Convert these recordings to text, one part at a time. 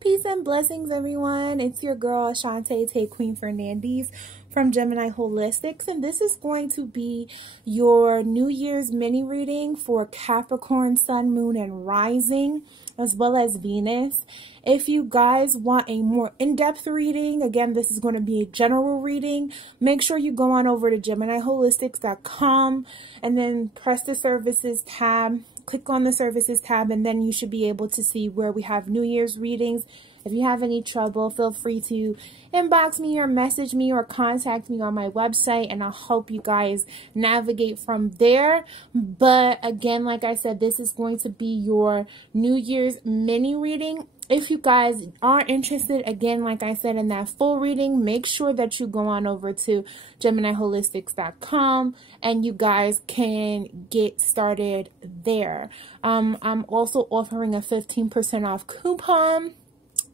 Peace and blessings, everyone. It's your girl, Shantae Tay Queen Fernandez from Gemini Holistics, and this is going to be your New Year's mini reading for Capricorn, Sun, Moon, and Rising, as well as Venus. If you guys want a more in-depth reading, again, this is going to be a general reading. Make sure you go on over to GeminiHolistics.com and then press the services tab. Click on the services tab, and then you should be able to see where we have New Year's readings. If you have any trouble, feel free to inbox me or message me or contact me on my website, and I'll help you guys navigate from there. But again, like I said, this is going to be your New Year's mini reading. If you guys are interested, again, like I said, in that full reading, make sure that you go on over to GeminiHolistics.com and you guys can get started there. I'm also offering a 15% off coupon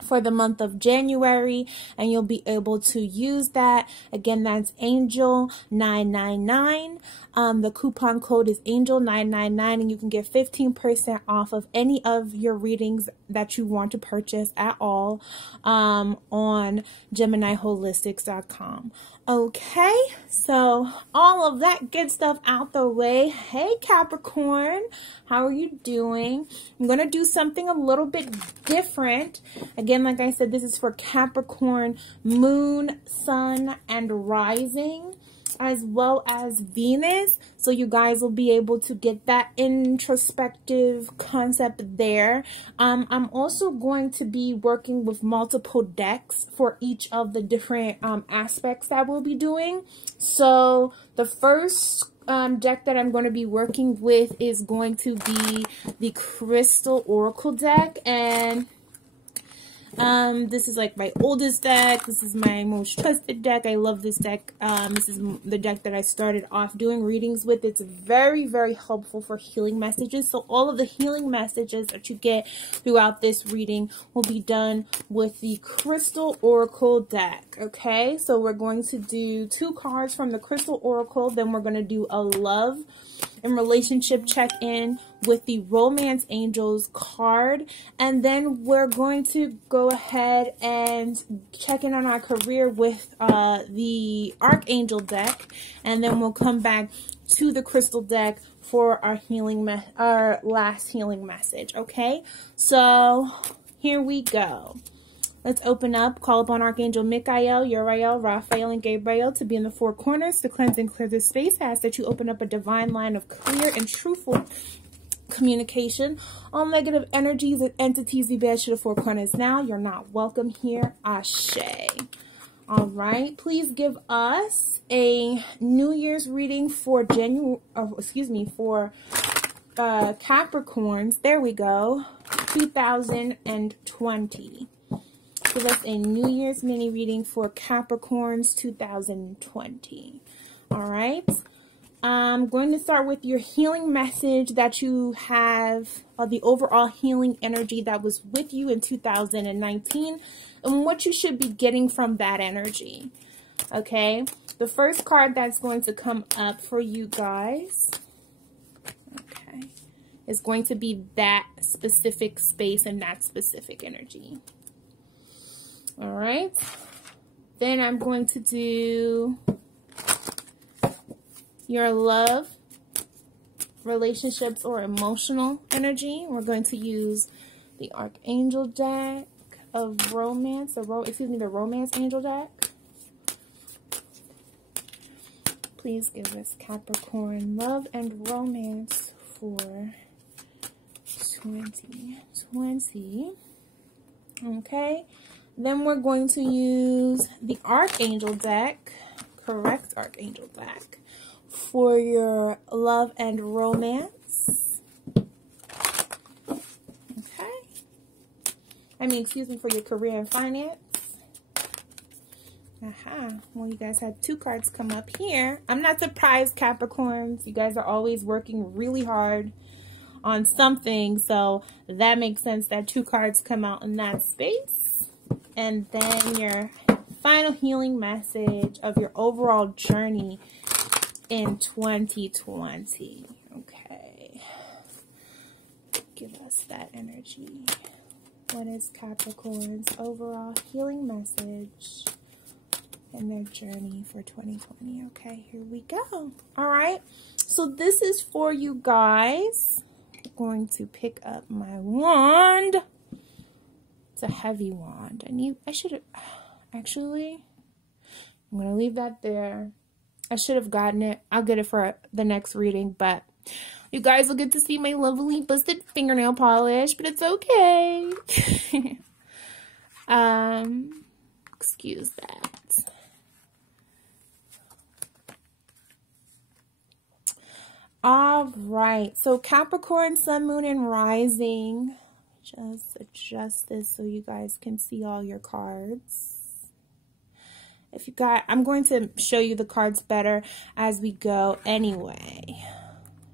for the month of January, and you'll be able to use that. Again, that's Angel 999. The coupon code is Angel 999, and you can get 15% off of any of your readings that you want to purchase at all on GeminiHolistics.com. Okay, so all of that good stuff out the way. Hey Capricorn, how are you doing? I'm going to do something a little bit different. Again, like I said, this is for Capricorn, Moon, Sun, and Rising, as well as Venus. So you guys will be able to get that introspective concept there. I'm also going to be working with multiple decks for each of the different aspects that we'll be doing. So the first deck that I'm going to be working with is going to be the Crystal Oracle deck, and this is like my oldest deck. This is my most trusted deck. I love this deck. This is the deck that I started off doing readings with. It's very, very helpful for healing messages. So all of the healing messages that you get throughout this reading will be done with the Crystal Oracle deck. Okay, so we're going to do 2 cards from the Crystal Oracle. Then we're going to do a love and relationship check-in with the Romance Angels card, and then we're going to go ahead and check in on our career with the Archangel deck, and then we'll come back to the Crystal deck for our our last healing message. Okay, so here we go. Let's open up, call upon Archangel Michael, Uriel, Raphael, and Gabriel to be in the 4 corners to cleanse and clear the space. Ask that you open up a divine line of clear and truthful communication. All negative energies and entities be banished to the 4 corners now. You're not welcome here. Ashe. All right. Please give us a New Year's reading for Capricorns. There we go. 2020. Give us a New Year's mini reading for Capricorns 2020. All right. I'm going to start with your healing message that you have, the overall healing energy that was with you in 2019, and what you should be getting from that energy. Okay. The first card that's going to come up for you guys, okay, is going to be that specific space and that specific energy. All right, then I'm going to do your love, relationships, or emotional energy. We're going to use the Archangel deck of romance, the Romance Angel deck. Please give us Capricorn love and romance for 2020. Okay. Then we're going to use the Archangel deck, correct Archangel deck, for your love and romance. Okay. For your career and finance. Well, you guys had 2 cards come up here. I'm not surprised, Capricorns. You guys are always working really hard on something, so that makes sense that 2 cards come out in that space. And then your final healing message of your overall journey in 2020. Okay. Give us that energy. What is Capricorn's overall healing message in their journey for 2020? Okay, here we go. All right, so this is for you guys. I'm going to pick up my wand. It's a heavy wand. I should have, actually, I'm going to leave that there. I should have gotten it. I'll get it for the next reading, but you guys will get to see my lovely busted fingernail polish, but it's okay. Excuse that. All right. So Capricorn, Sun, Moon, and Rising. Just adjust this so you guys can see all your cards. If you got, I'm going to show you the cards better as we go anyway.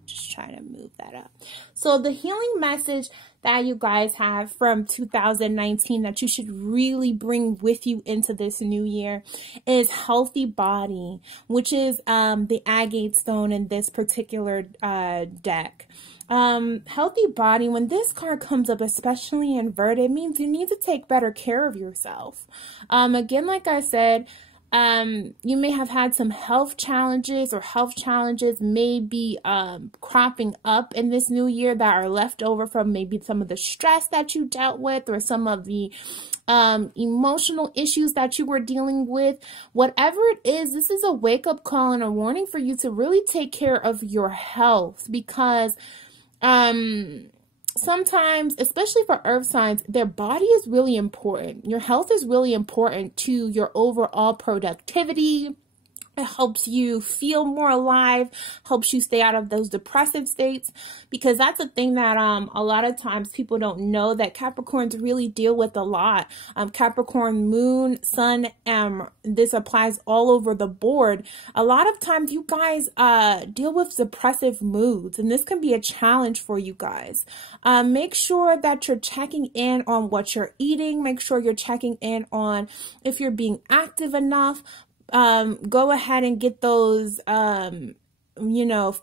Just try to move that up. So the healing message that you guys have from 2019 that you should really bring with you into this new year is healthy body, which is the agate stone in this particular deck. Healthy body, when this card comes up, especially inverted, means you need to take better care of yourself. Again, like I said, you may have had some health challenges, or health challenges may be cropping up in this new year that are left over from maybe some of the stress that you dealt with, or some of the emotional issues that you were dealing with. Whatever it is, this is a wake-up call and a warning for you to really take care of your health, because sometimes, especially for earth signs, their body is really important. Your health is really important to your overall productivity. It helps you feel more alive, helps you stay out of those depressive states, because that's a thing that a lot of times people don't know, that Capricorns really deal with a lot. Capricorn, Moon, Sun, this applies all over the board. A lot of times you guys deal with depressive moods, and this can be a challenge for you guys. Make sure that you're checking in on what you're eating. Make sure you're checking in on if you're being active enough. Go ahead and get those, you know,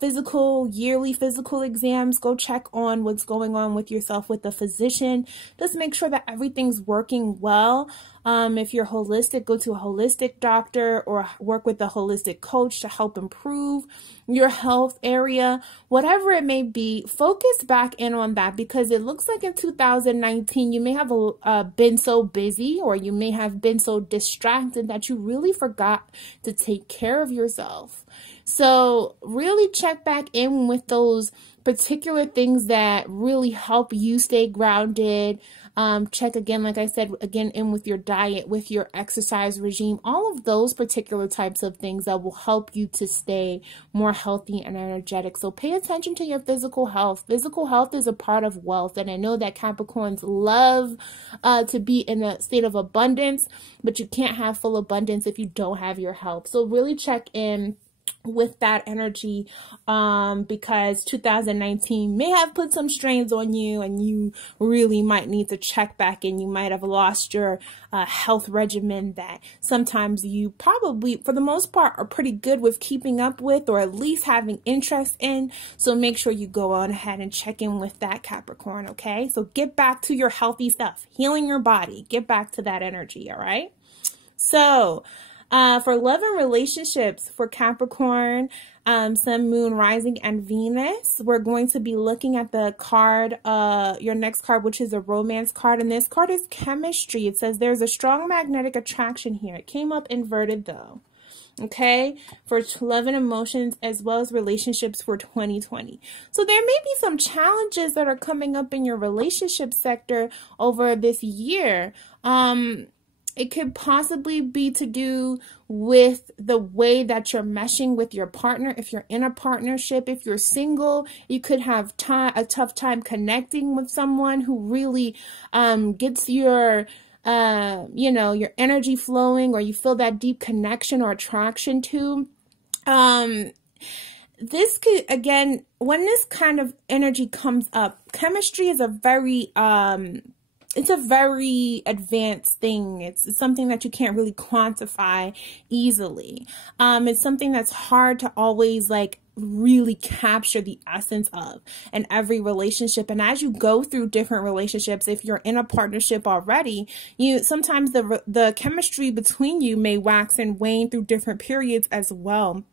yearly physical exams. Go check on what's going on with yourself with the physician. Just make sure that everything's working well. If you're holistic, go to a holistic doctor or work with a holistic coach to help improve your health area. Whatever it may be, focus back in on that, because it looks like in 2019 you may have been so busy, or you may have been so distracted that you really forgot to take care of yourself. So really check back in with those particular things that really help you stay grounded. Check again, like I said, again, in with your diet, with your exercise regime, all of those particular types of things that will help you to stay more healthy and energetic. So pay attention to your physical health. Physical health is a part of wealth. And I know that Capricorns love to be in a state of abundance, but you can't have full abundance if you don't have your health. So really check in with that energy, because 2019 may have put some strains on you, and you really might need to check back in. You might have lost your health regimen that sometimes you probably, for the most part, are pretty good with keeping up with, or at least having interest in. So make sure you go on ahead and check in with that, Capricorn, okay? So get back to your healthy stuff, healing your body, get back to that energy, all right? So for love and relationships for Capricorn, Sun, Moon, Rising, and Venus, we're going to be looking at the card, your next card, which is a romance card. And this card is chemistry. It says there's a strong magnetic attraction here. It came up inverted though. Okay, for love and emotions as well as relationships for 2020. So there may be some challenges that are coming up in your relationship sector over this year. It could possibly be to do with the way that you're meshing with your partner. If you're in a partnership, if you're single, you could have a tough time connecting with someone who really gets your, you know, your energy flowing, or you feel that deep connection or attraction to. This could, again, when this kind of energy comes up, chemistry is a very it's a very advanced thing. It's something that you can't really quantify easily. It's something that's hard to always like really capture the essence of in every relationship. And as you go through different relationships, if you're in a partnership already, sometimes the chemistry between you may wax and wane through different periods as well.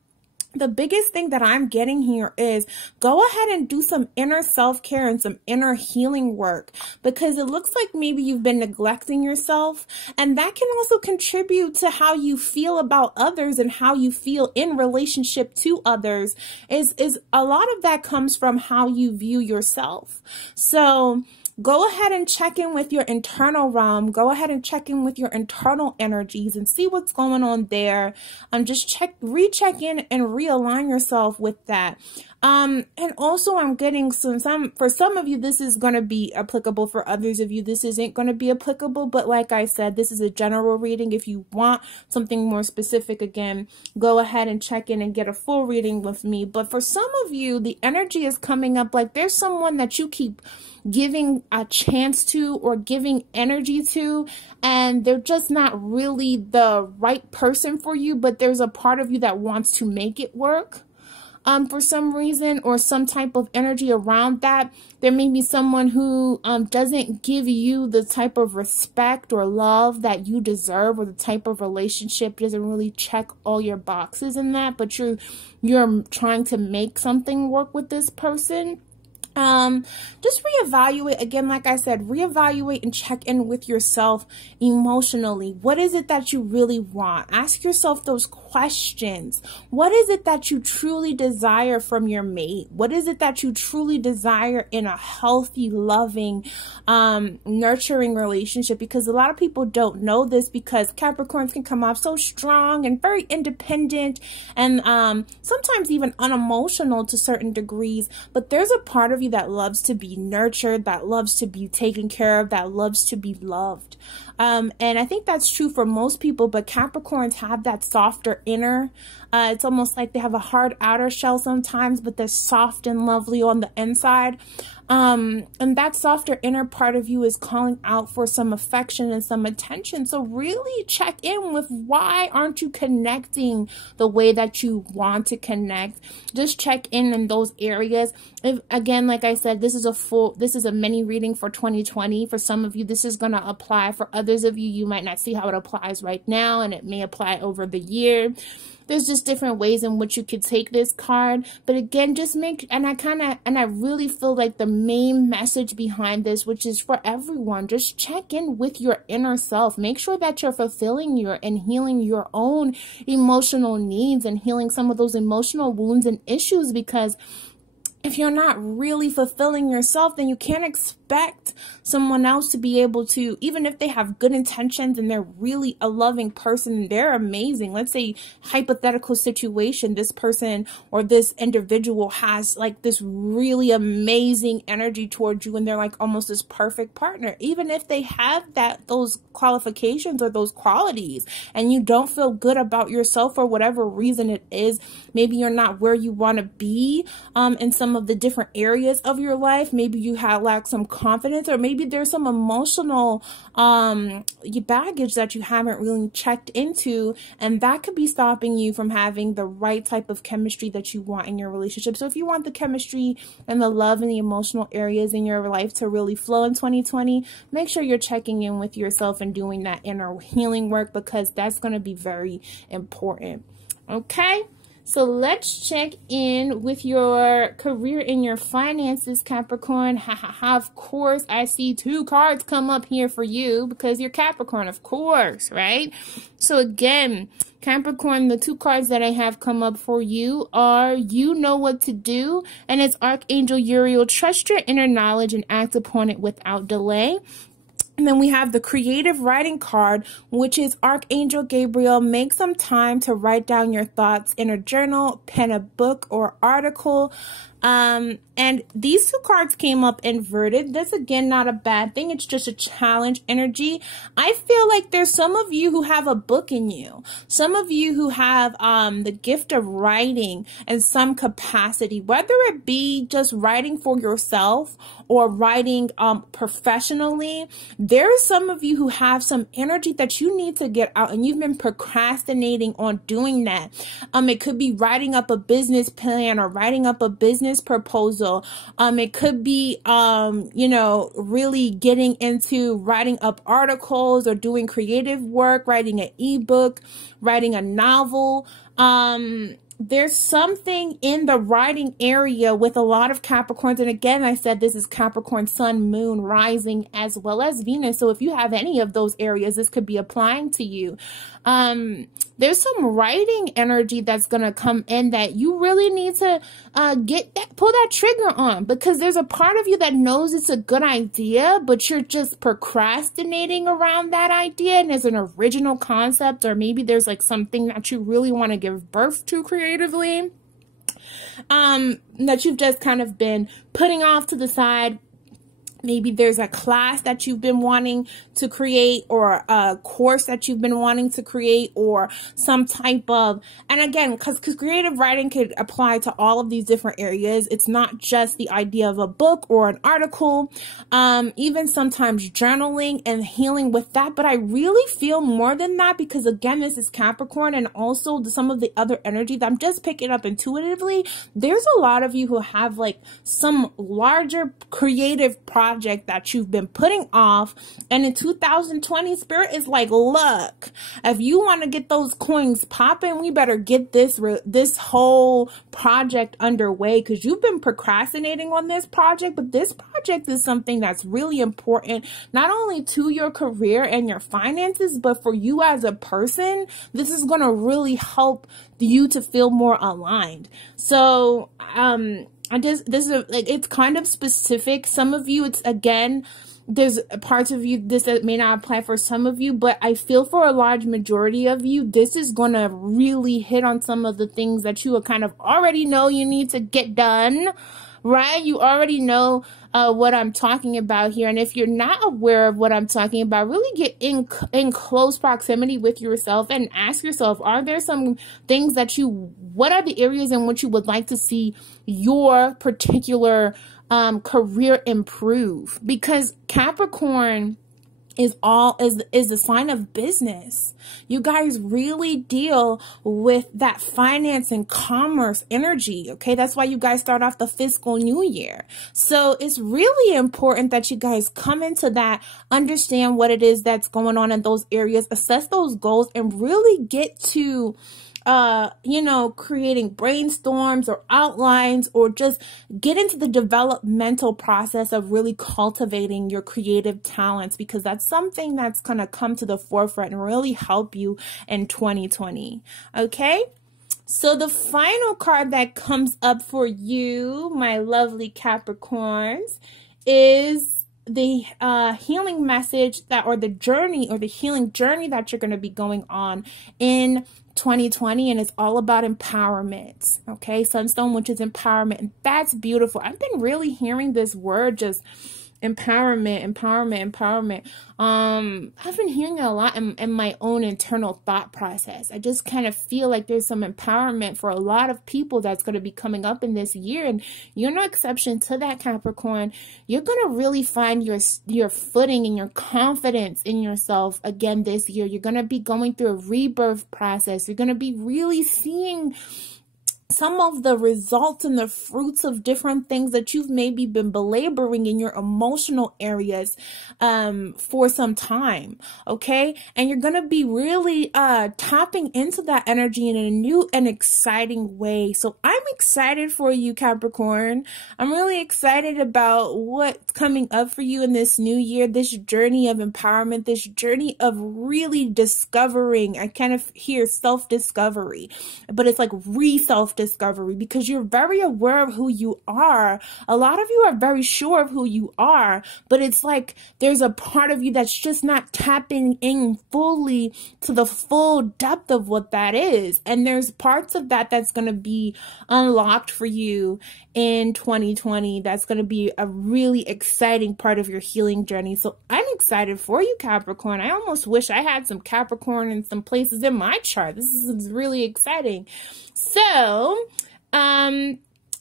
The biggest thing that I'm getting here is go ahead and do some inner self-care and some inner healing work, because it looks like maybe you've been neglecting yourself, and that can also contribute to how you feel about others and how you feel in relationship to others. Is a lot of that comes from how you view yourself. So go ahead and check in with your internal realm. Go ahead and check in with your internal energies and see what's going on there. Just recheck in and realign yourself with that. And also I'm getting for some of you, this is going to be applicable. For others of you, this isn't going to be applicable. But like I said, this is a general reading. If you want something more specific, again, go ahead and check in and get a full reading with me. But for some of you, the energy is coming up like there's someone that you keep giving a chance to or giving energy to, and they're just not really the right person for you, but there's a part of you that wants to make it work. For some reason or some type of energy around that. There may be someone who doesn't give you the type of respect or love that you deserve, or the type of relationship doesn't really check all your boxes in that, but you're trying to make something work with this person. Just reevaluate. Again, like I said, reevaluate and check in with yourself emotionally. What is it that you really want? Ask yourself those questions. What is it that you truly desire from your mate? What is it that you truly desire in a healthy, loving, nurturing relationship? Because a lot of people don't know this, because Capricorns can come off so strong and very independent and sometimes even unemotional to certain degrees. But there's a part of you that loves to be nurtured, that loves to be taken care of, that loves to be loved. And I think that's true for most people, but Capricorns have that softer inner. It's almost like they have a hard outer shell sometimes, but they're soft and lovely on the inside. And that softer inner part of you is calling out for some affection and some attention. So really check in with, why aren't you connecting the way that you want to connect? Just check in those areas. If, again, like I said, this is a mini reading for 2020. For some of you, this is going to apply. For others of you, you might not see how it applies right now, and it may apply over the year. There's just different ways in which you could take this card. But again, just I really feel like the main message behind this, which is for everyone, just check in with your inner self. Make sure that you're fulfilling and healing your own emotional needs and healing some of those emotional wounds and issues, because if you're not really fulfilling yourself, then you can't expect someone else to be able to, even if they have good intentions and they're really a loving person and they're amazing. Let's say, hypothetical situation, this person or this individual has like this really amazing energy towards you, and they're like almost this perfect partner. Even if they have those qualifications or those qualities, and you don't feel good about yourself for whatever reason it is, maybe you're not where you want to be in some of the different areas of your life. Maybe you lack some confidence, or maybe there's some emotional baggage that you haven't really checked into, and that could be stopping you from having the right type of chemistry that you want in your relationship. So if you want the chemistry and the love and the emotional areas in your life to really flow in 2020, make sure you're checking in with yourself and doing that inner healing work, because that's going to be very important. Okay? So let's check in with your career and your finances, Capricorn. Of course, I see 2 cards come up here for you because you're Capricorn, of course, right? So again, Capricorn, the 2 cards that I have come up for you are You Know What to Do, and it's Archangel Uriel. Trust your inner knowledge and act upon it without delay. And then we have the creative writing card, which is Archangel Gabriel. Make some time to write down your thoughts in a journal, pen a book or article. And these two cards came up inverted. This, again, not a bad thing. It's just a challenge energy. I feel like there's some of you who have a book in you. Some of you who have the gift of writing in some capacity, whether it be just writing for yourself or writing professionally. There's some of you who have some energy that you need to get out, and you've been procrastinating on doing that. It could be writing up a business plan or writing up a business proposal. It could be, you know, really getting into writing up articles or doing creative work, writing an ebook, writing a novel. There's something in the writing area with a lot of Capricorns. And again, I said this is Capricorn, Sun, Moon, Rising, as well as Venus. So if you have any of those areas, this could be applying to you. There's some writing energy that's going to come in that you really need to pull that trigger on, because there's a part of you that knows it's a good idea, but you're just procrastinating around that idea, and there's an original concept, or maybe there's like something that you really want to give birth to creatively, that you've just kind of been putting off to the side. Maybe there's a class that you've been wanting to create, or a course that you've been wanting to create, or some type of, and again, because creative writing could apply to all of these different areas. It's not just the idea of a book or an article, even sometimes journaling and healing with that. But I really feel more than that, because again, this is Capricorn, and also some of the other energy that I'm just picking up intuitively. There's a lot of you who have like some larger creative project that you've been putting off, and in 2020, Spirit is like, look, if you want to get those coins popping, we better get this whole project underway, because you've been procrastinating on this project. But this project is something that's really important, not only to your career and your finances, but for you as a person. This is going to really help you to feel more aligned. So, this is like, it's kind of specific. Some of you, it's, again, there's parts of you this that may not apply for some of you, but I feel for a large majority of you, this is going to really hit on some of the things that you kind of already know you need to get done, right? You already know what I'm talking about here. And if you're not aware of what I'm talking about, really get in close proximity with yourself and ask yourself, are there some things that what are the areas in which you would like to see your particular career improve? Because Capricorn is the sign of business. You guys really deal with that finance and commerce energy, okay? That's why you guys start off the fiscal new year. So it's really important that you guys come into that, understand what it is that's going on in those areas, assess those goals, and really get to you know, creating brainstorms or outlines, or just get into the developmental process of really cultivating your creative talents, because that's something that's going to come to the forefront and really help you in 2020. Okay? So the final card that comes up for you, my lovely Capricorns, is the healing message or the journey, or the healing journey that you're going to be going on in 2020, and it's all about empowerment. Okay, Sunstone, which is empowerment, and that's beautiful. I've been really hearing this word, just empowerment. I've been hearing it a lot in my own internal thought process. I just kind of feel like there's some empowerment for a lot of people that's going to be coming up in this year, and you're no exception to that, Capricorn. You're going to really find your footing and your confidence in yourself again this year. You're going to be going through a rebirth process. You're going to be really seeing some of the results and the fruits of different things that you've maybe been belaboring in your emotional areas for some time, okay? And you're going to be really tapping into that energy in a new and exciting way. So I'm excited for you, Capricorn. I'm really excited about what's coming up for you in this new year, this journey of empowerment, this journey of really discovering. I kind of hear self-discovery, but it's like self self-discovery because you're very aware of who you are. A lot of you are very sure of who you are, but it's like there's a part of you that's just not tapping in fully to the full depth of what that is. And there's parts of that that's going to be unlocked for you in 2020. That's going to be a really exciting part of your healing journey. So I'm excited for you, Capricorn. I almost wish I had some Capricorn in some places in my chart. This is really exciting. So,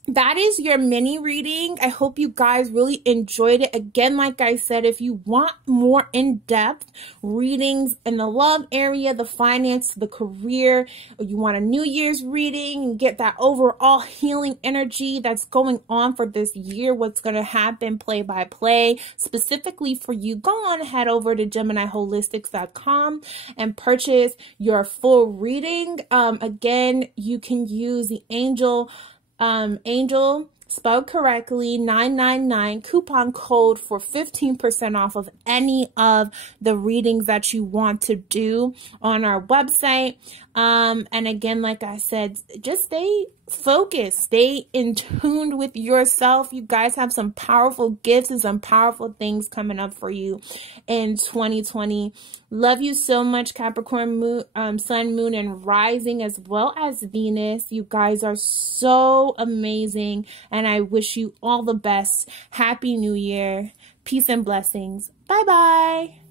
that is your mini reading. I hope you guys really enjoyed it. Again, like I said, if you want more in-depth readings in the love area, the finance, the career, or you want a New Year's reading and get that overall healing energy that's going on for this year, what's going to happen play by play, specifically for you, go on, head over to GeminiHolistics.com and purchase your full reading. Again, you can use the angel spelled correctly 999 coupon code for 15% off of any of the readings that you want to do on our website. And again, like I said, just stay focused, stay in tune with yourself. You guys have some powerful gifts and some powerful things coming up for you in 2020. Love you so much, Capricorn, moon, sun, moon, and rising, as well as Venus. You guys are so amazing, and I wish you all the best. Happy New Year. Peace and blessings. Bye-bye.